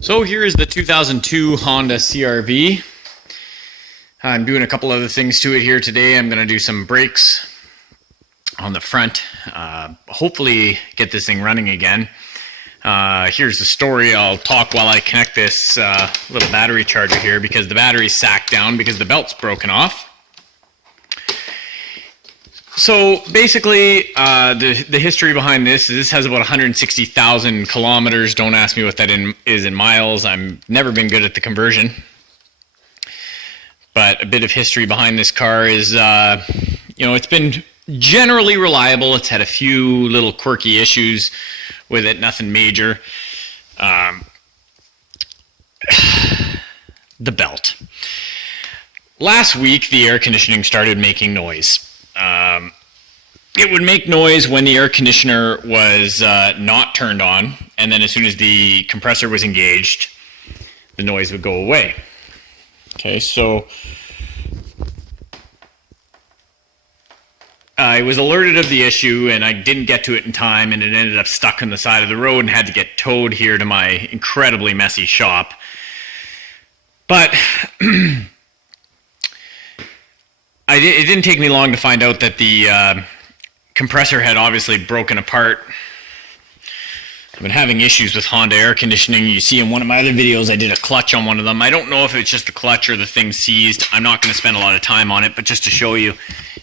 So here is the 2002 Honda CRV. I'm doing a couple other things to it here today. I'm going to do some brakes on the front. Hopefully get this thing running again. Here's the story. I'll talk while I connect this little battery charger here because the battery's sacked down because the belt's broken off. So basically, the history behind this is this has about 160,000 kilometers. Don't ask me what that is in miles. I've never been good at the conversion. But a bit of history behind this car is, it's been generally reliable. It's had a few little quirky issues with it, nothing major. The belt. Last week, the air conditioning started making noise. It would make noise when the air conditioner was not turned on, and then as soon as the compressor was engaged, the noise would go away. Okay, so I was alerted of the issue, and I didn't get to it in time, and it ended up stuck on the side of the road and had to get towed here to my incredibly messy shop. But it didn't take me long to find out that the compressor had obviously broken apart. I've been having issues with Honda air conditioning. You see in one of my other videos I did a clutch on one of them. I don't know if it's just the clutch or the thing seized. I'm not going to spend a lot of time on it, but just to show you,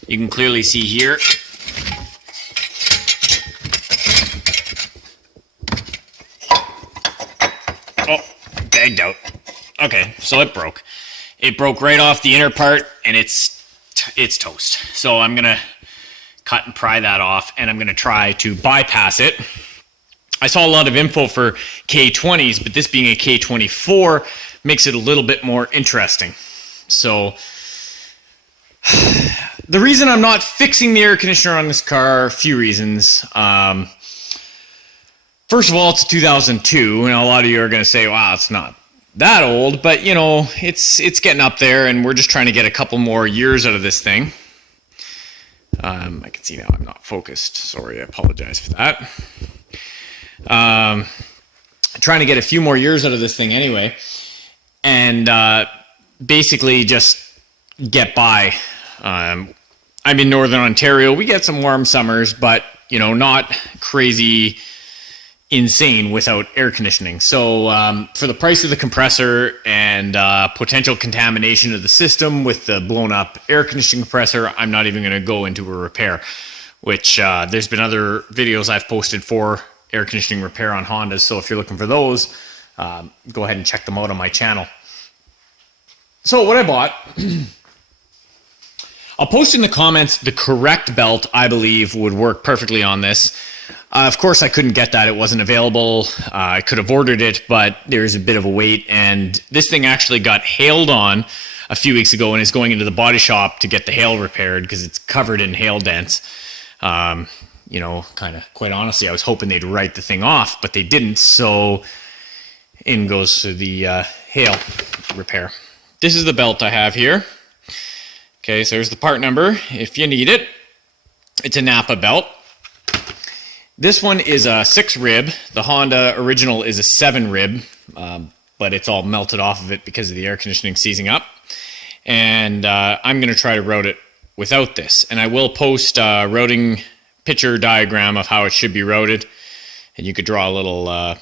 you can clearly see here. Oh, bagged out. Okay, so it broke. It broke right off the inner part, and it's toast. So I'm going to cut and pry that off, and I'm going to try to bypass it. I saw a lot of info for K20s, but this being a K24 makes it a little bit more interesting. So the reason I'm not fixing the air conditioner on this car, a few reasons. First of all, it's a 2002, and a lot of you are going to say, wow, it's not that old, but it's getting up there, and we're just trying to get a couple more years out of this thing. I can see now I'm not focused. Sorry, I apologize for that. Trying to get a few more years out of this thing anyway, and basically just get by. I'm in Northern Ontario. We get some warm summers, but not crazy insane without air conditioning. So for the price of the compressor and potential contamination of the system with the blown up air conditioning compressor, I'm not even going to go into a repair, which there's been other videos I've posted for air conditioning repair on Hondas. So if you're looking for those, go ahead and check them out on my channel. So what I bought, I'll post in the comments the correct belt I believe would work perfectly on this. Of course, I couldn't get that. It wasn't available. I could have ordered it, but there's a bit of a wait. And this thing actually got hailed on a few weeks ago and is going into the body shop to get the hail repaired because it's covered in hail dents. Kind of quite honestly, I was hoping they'd write the thing off, but they didn't. So in goes to the hail repair. This is the belt I have here. Okay, so there's the part number if you need it. It's a Napa belt. This one is a 6 rib. The Honda original is a 7 rib, but it's all melted off of it because of the air conditioning seizing up. And I'm going to try to route it without this. And I will post a routing picture diagram of how it should be routed. And you could draw a little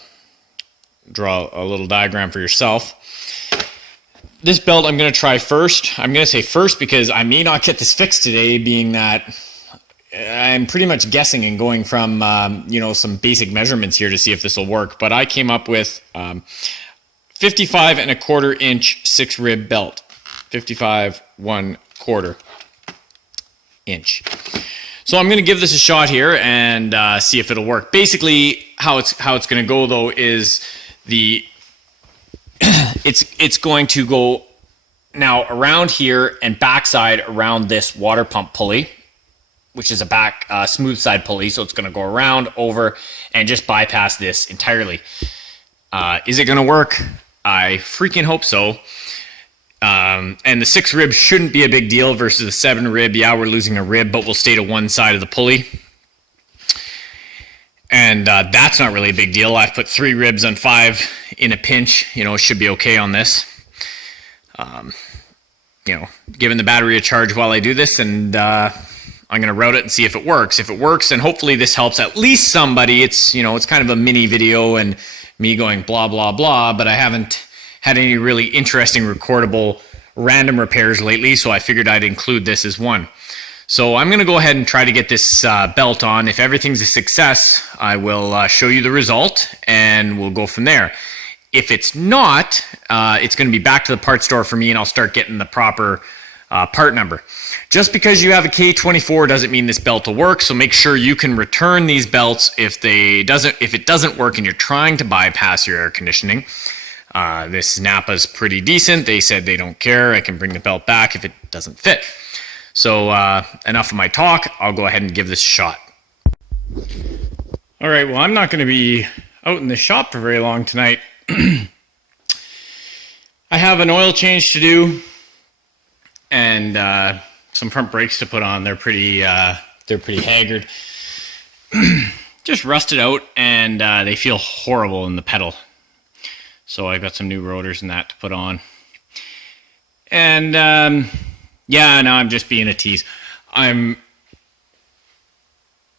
diagram for yourself. This belt I'm going to try first. I'm going to say first because I may not get this fixed today, being that I'm pretty much guessing and going from, some basic measurements here to see if this will work. But I came up with 55 1/4 inch 6 rib belt. 55 1/4 inch. So I'm going to give this a shot here and see if it'll work. Basically, how it's going to go though is it's going to go now around here and backside around this water pump pulley, which is a back smooth side pulley. So it's going to go around, over, and just bypass this entirely. Is it going to work? I freaking hope so. And the 6 rib shouldn't be a big deal versus the 7 rib. Yeah, we're losing a rib, but we'll stay to one side of the pulley. And that's not really a big deal. I've put 3 ribs on 5 in a pinch, you know, it should be okay on this. You know, giving the battery a charge while I do this, and I'm going to route it and see if it works. If it works, and hopefully this helps at least somebody. It's, you know, it's kind of a mini video and me going blah, blah, blah, but I haven't had any really interesting recordable random repairs lately, so I figured I'd include this as one. So I'm going to go ahead and try to get this belt on. If everything's a success, I will show you the result, and we'll go from there. If it's not, it's going to be back to the part store for me, and I'll start getting the proper part number. Just because you have a K24 doesn't mean this belt will work, so make sure you can return these belts if it doesn't work and you're trying to bypass your air conditioning. This Napa's pretty decent. They said they don't care. I can bring the belt back if it doesn't fit. So enough of my talk. I'll go ahead and give this a shot. All right, well, I'm not going to be out in the shop for very long tonight. I have an oil change to do and some front brakes to put on. They're pretty haggard. Just rusted out, and they feel horrible in the pedal. So I got some new rotors and that to put on. And yeah, no, I'm just being a tease. I'm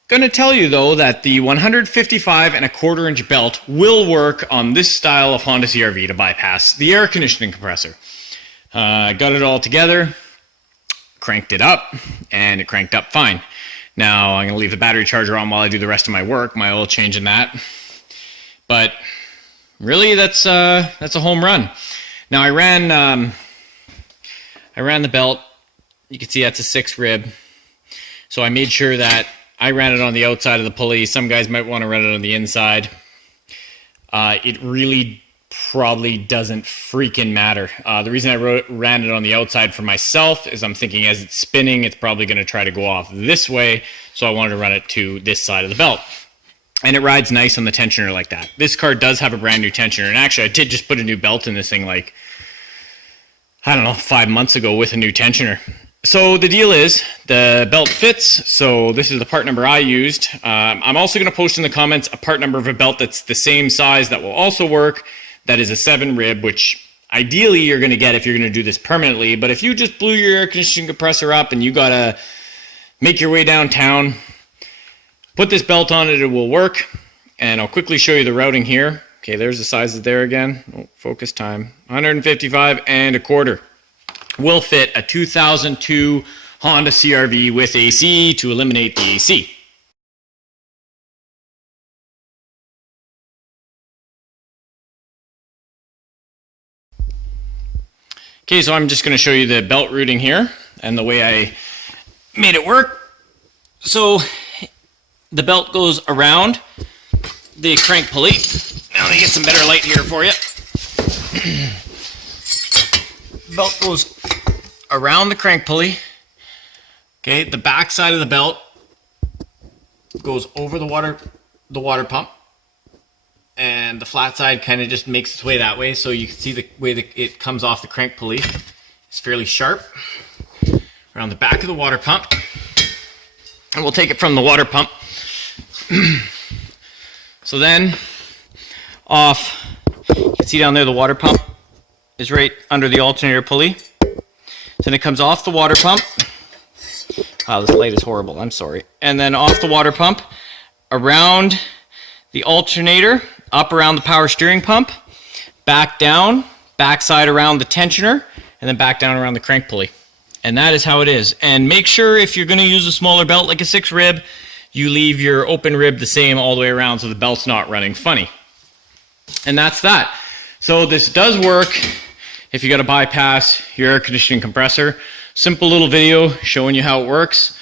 going to tell you though that the 155¼ inch belt will work on this style of Honda CRV to bypass the air conditioning compressor. I got it all together, cranked it up, and it cranked up fine. Now I'm going to leave the battery charger on while I do the rest of my work, my oil change and that. But really, that's a home run. Now I ran the belt. You can see that's a 6 rib. So I made sure that I ran it on the outside of the pulley. Some guys might want to run it on the inside. It really probably doesn't freaking matter. The reason I ran it on the outside for myself is I'm thinking as it's spinning, it's probably going to try to go off this way. So I wanted to run it to this side of the belt. And it rides nice on the tensioner like that. This car does have a brand new tensioner. And actually, I did just put a new belt in this thing like, I don't know, 5 months ago with a new tensioner. So the deal is, the belt fits, so this is the part number I used. I'm also going to post in the comments a part number of a belt that's the same size that will also work. That is a 7 rib, which ideally you're going to get if you're going to do this permanently. But if you just blew your air conditioning compressor up and you got to make your way downtown, put this belt on it, it will work. And I'll quickly show you the routing here. Okay, there's the sizes there again. Oh, focus time. 155¼ will fit a 2002 Honda CRV with AC to eliminate the AC. Okay, so I'm just going to show you the belt routing here and the way I made it work. So the belt goes around the crank pulley. Now let me get some better light here for you. Belt goes around the crank pulley. Okay, the back side of the belt goes over the water pump, and the flat side kind of just makes its way that way. So you can see the way that it comes off the crank pulley. It's fairly sharp around the back of the water pump, and we'll take it from the water pump. So then off, you can see down there the water pump is right under the alternator pulley. Then it comes off the water pump. Wow, this light is horrible, I'm sorry. And then off the water pump, around the alternator, up around the power steering pump, back down, backside around the tensioner, and then back down around the crank pulley. And that is how it is. And make sure if you're going to use a smaller belt like a 6 rib, you leave your open rib the same all the way around so the belt's not running funny. And that's that. So this does work if you got to bypass your air conditioning compressor. Simple little video showing you how it works.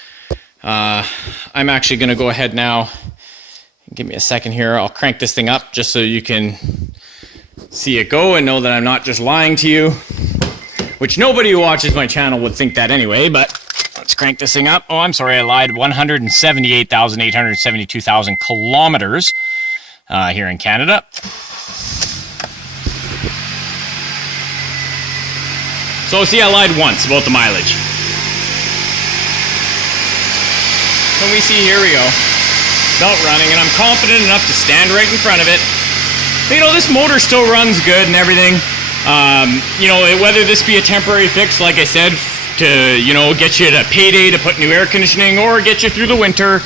I'm actually going to go ahead now. Give me a second here. I'll crank this thing up just so you can see it go and know that I'm not just lying to you, which nobody who watches my channel would think that anyway, but let's crank this thing up. Oh, I'm sorry, I lied. 178,872,000 kilometers here in Canada. So see, I lied once about the mileage. So we see, here we go. Belt running, and I'm confident enough to stand right in front of it you know, this motor still runs good and everything. You know, whether this be a temporary fix, like I said, to, you know, get you to payday to put new air conditioning, or get you through the winter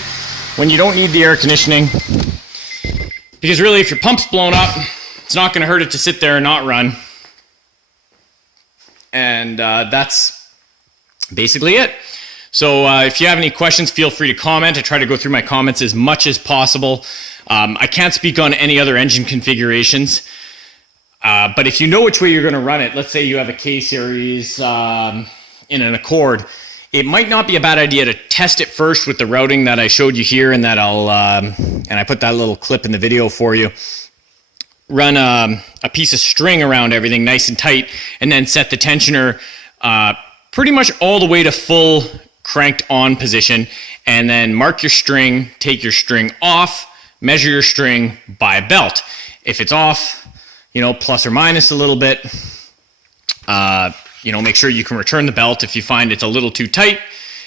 when you don't need the air conditioning. Because really, if your pump's blown up, it's not going to hurt it to sit there and not run. And that's basically it. So if you have any questions, feel free to comment. I try to go through my comments as much as possible. I can't speak on any other engine configurations. But if you know which way you're going to run it, let's say you have a K-Series in an Accord, it might not be a bad idea to test it first with the routing that I showed you here, and that and I put that little clip in the video for you. Run a piece of string around everything nice and tight, and then set the tensioner pretty much all the way to full cranked on position, and then mark your string, take your string off, measure your string by belt. If it's off, you know, plus or minus a little bit, you know, make sure you can return the belt if you find it's a little too tight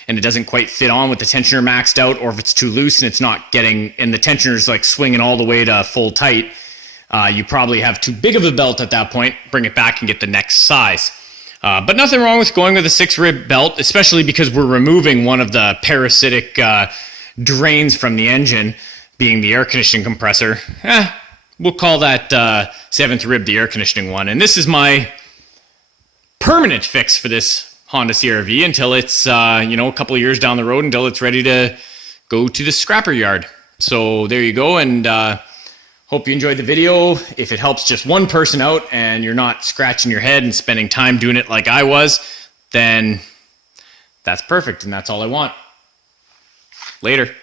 and it doesn't quite fit on with the tensioner maxed out, or if it's too loose and it's not getting, and the tensioner's like swinging all the way to full tight. You probably have too big of a belt at that point. Bring it back and get the next size. But nothing wrong with going with a 6-rib belt, especially because we're removing one of the parasitic drains from the engine, being the air conditioning compressor. We'll call that 7th rib the air conditioning one. And this is my permanent fix for this Honda CRV until it's, you know, a couple of years down the road, until it's ready to go to the scrapper yard. So there you go, and hope you enjoyed the video. If it helps just one person out and you're not scratching your head and spending time doing it like I was, then that's perfect, and that's all I want. Later.